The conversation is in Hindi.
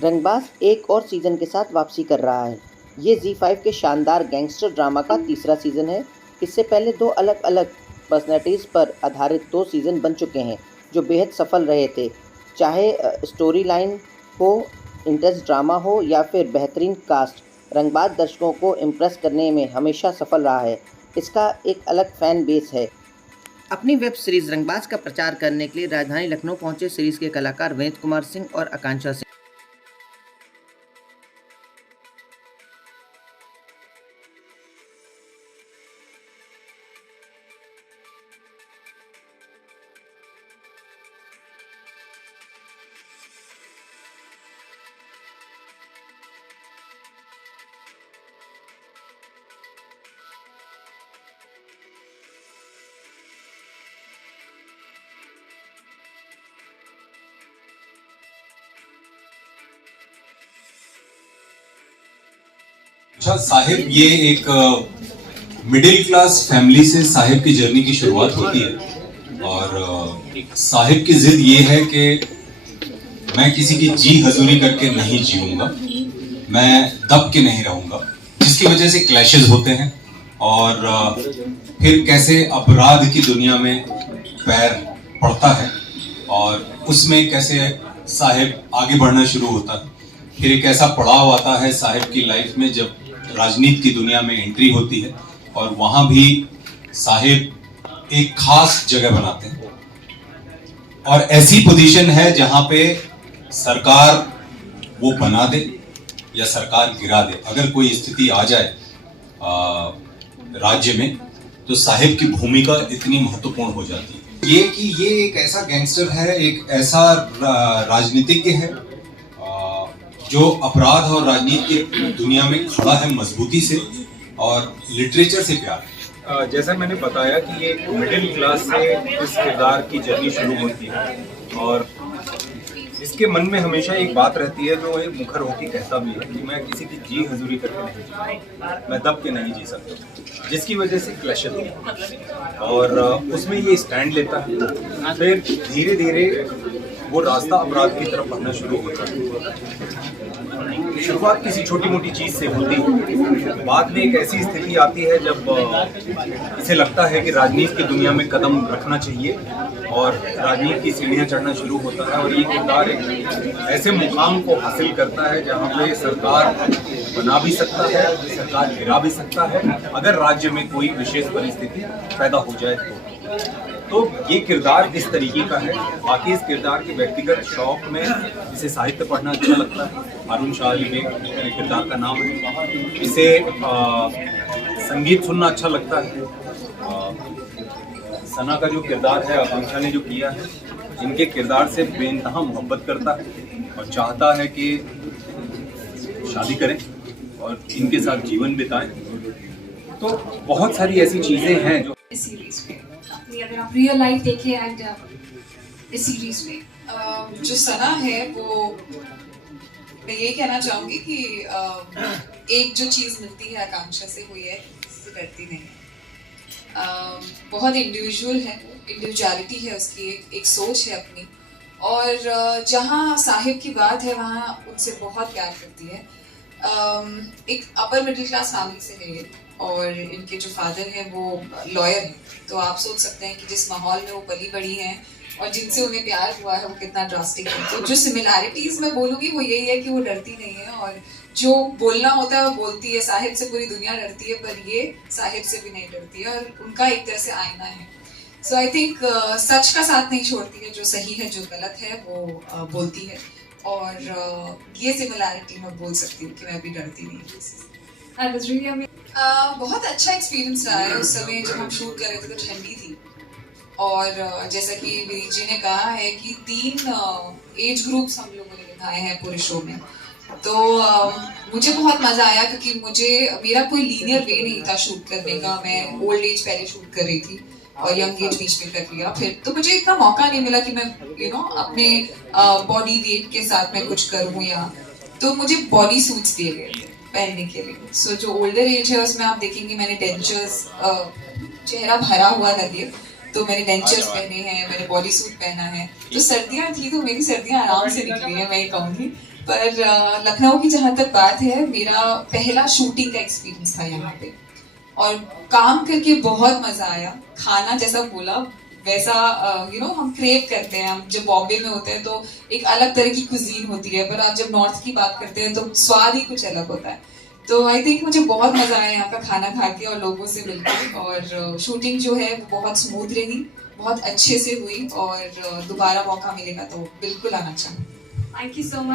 रंगबाज एक और सीज़न के साथ वापसी कर रहा है। ये ज़ी5 के शानदार गैंगस्टर ड्रामा का तीसरा सीज़न है। इससे पहले दो अलग-अलग पर्सनैलिटीज़ पर आधारित 2 सीज़न बन चुके हैं, जो बेहद सफल रहे थे। चाहे स्टोरी लाइन हो, इंटेंस ड्रामा हो या फिर बेहतरीन कास्ट, रंगबाज दर्शकों को इम्प्रेस करने में हमेशा सफल रहा है। इसका एक अलग फ़ैन बेस है। अपनी वेब सीरीज़ रंगबाज का प्रचार करने के लिए राजधानी लखनऊ पहुंचे सीरीज़ के कलाकार विनीत कुमार सिंह और आकांक्षा सिंह। अच्छा साहिब, ये एक मिडिल क्लास फैमिली से साहिब की जर्नी की शुरुआत होती है और साहिब की जिद ये है कि मैं किसी की जी हजूरी करके नहीं जीऊंगा, मैं दब के नहीं रहूंगा, जिसकी वजह से क्लैशेस होते हैं और फिर कैसे अपराध की दुनिया में पैर पड़ता है और उसमें कैसे साहिब आगे बढ़ना शुरू होता है। फिर एक ऐसा पड़ाव आता है साहिब की लाइफ में जब राजनीति की दुनिया में एंट्री होती है और वहां भी साहिब एक खास जगह बनाते हैं और ऐसी पोजीशन है जहां पे सरकार वो बना दे या सरकार गिरा दे। अगर कोई स्थिति आ जाए राज्य में तो साहिब की भूमिका इतनी महत्वपूर्ण हो जाती है ये कि ये एक ऐसा गैंगस्टर है, एक ऐसा राजनीतिज्ञ है जो अपराध और राजनीति की दुनिया में खड़ा है मजबूती से और लिटरेचर से प्यार है। जैसा मैंने बताया कि ये मिडिल क्लास से इस किरदार की जर्नी शुरू होती है और इसके मन में हमेशा एक बात रहती है जो एक मुखर होकर कहता भी है कि मैं किसी की जी हजूरी करके नहीं जीता, मैं दब के नहीं जी सकता, जिसकी वजह से क्लैशेस होती है और उसमें ये स्टैंड लेता है। फिर धीरे धीरे वो रास्ता अपराध की तरफ बढ़ना शुरू होता है। शुरुआत किसी छोटी मोटी चीज से होती है, बाद में एक ऐसी स्थिति आती है जब इसे लगता है कि राजनीति की दुनिया में कदम रखना चाहिए और राजनीति की सीढ़ियां चढ़ना शुरू होता है और ये किरदार एक ऐसे मुकाम को हासिल करता है जहां पे सरकार बना भी सकता है, सरकार गिरा भी सकता है अगर राज्य में कोई विशेष परिस्थिति पैदा हो जाए तो ये किरदार इस तरीके का है। बाकी इस किरदार के व्यक्तिगत शौक में इसे साहित्य पढ़ना अच्छा लगता है। हारून शाह अली बेग मेरे किरदार का नाम है। इसे संगीत सुनना अच्छा लगता है। सना का जो किरदार है, आकांक्षा ने जो किया है, इनके किरदार से बेइंतहा मोहब्बत करता है और चाहता है कि शादी करें और इनके साथ जीवन बिताएं। तो बहुत सारी ऐसी चीजें हैं जो इस सीरीज में अगर आप रियल लाइफ देखें एंड इस सीरीज में जो सना है वो मैं ये कहना चाहूंगी कि एक जो चीज़ मिलती है आकांक्षा से वो ये उससे डरती नहीं है। बहुत इंडिविजुअल है, इंडिविजुअलिटी है उसकी, एक सोच है अपनी और जहाँ साहिब की बात है वहाँ उनसे बहुत प्यार करती है। एक अपर मिडिल क्लास फैमिली से है ये और इनके जो फादर हैं वो लॉयर हैं, तो आप सोच सकते हैं कि जिस माहौल में वो पली बड़ी हैं और जिनसे उन्हें प्यार हुआ है वो कितना ड्रास्टिक है। तो जो सिमिलैरिटीज मैं बोलूँगी वो यही है कि वो डरती नहीं है और जो बोलना होता है वो बोलती है। साहिब से पूरी दुनिया डरती है पर ये साहिब से भी नहीं डरती है और उनका एक तरह से आईना है। सो आई थिंक सच का साथ नहीं छोड़ती है, जो सही है जो गलत है वो बोलती है और ये सिमिलैरिटी मैं बोल सकती हूँ कि मैं अभी डरती नहीं हूँ। बहुत अच्छा एक्सपीरियंस रहा है। उस समय जब हम शूट कर रहे थे तो ठंडी थी और जैसा कि विनीत जी ने कहा है कि 3 एज ग्रुप्स हम लोगों ने दिखाए हैं पूरे शो में, तो मुझे बहुत मज़ा आया क्योंकि मेरा कोई लीनियर वे नहीं था शूट करने का। मैं ओल्ड एज पहले शूट कर रही थी और यंग एज बीच में कर लिया फिर, तो मुझे इतना मौका नहीं मिला कि मैं अपने बॉडी वेट के साथ मैं कुछ करूँ या, तो मुझे बॉडी सूट्स दिए गए थे पहनने के लिए। सो जो ओल्डर एज है उसमें आप देखेंगे मैंने डेंचर्स, चेहरा भरा हुआ लगे तो मैंने डेंचर्स पहने हैं, मैंने बॉडी सूट पहना है। तो सर्दियाँ थी तो मेरी सर्दियाँ आराम से निकली है मैं ये कहूँगी। पर लखनऊ की जहाँ तक बात है, मेरा पहला शूटिंग का एक्सपीरियंस था यहाँ पे और काम करके बहुत मजा आया। खाना जैसा बोला वैसा हम क्रेव करते हैं। हम जब बॉम्बे में होते हैं तो एक अलग तरह की कुजीन होती है, पर आप जब नॉर्थ की बात करते हैं तो स्वाद ही कुछ अलग होता है। तो आई थिंक मुझे बहुत मजा आया यहाँ का खाना खा के और लोगों से मिलकर, और शूटिंग जो है वो बहुत स्मूथ रही, बहुत अच्छे से हुई, और दोबारा मौका मिलेगा तो बिल्कुल आना चाहूँगी। Thank you so much.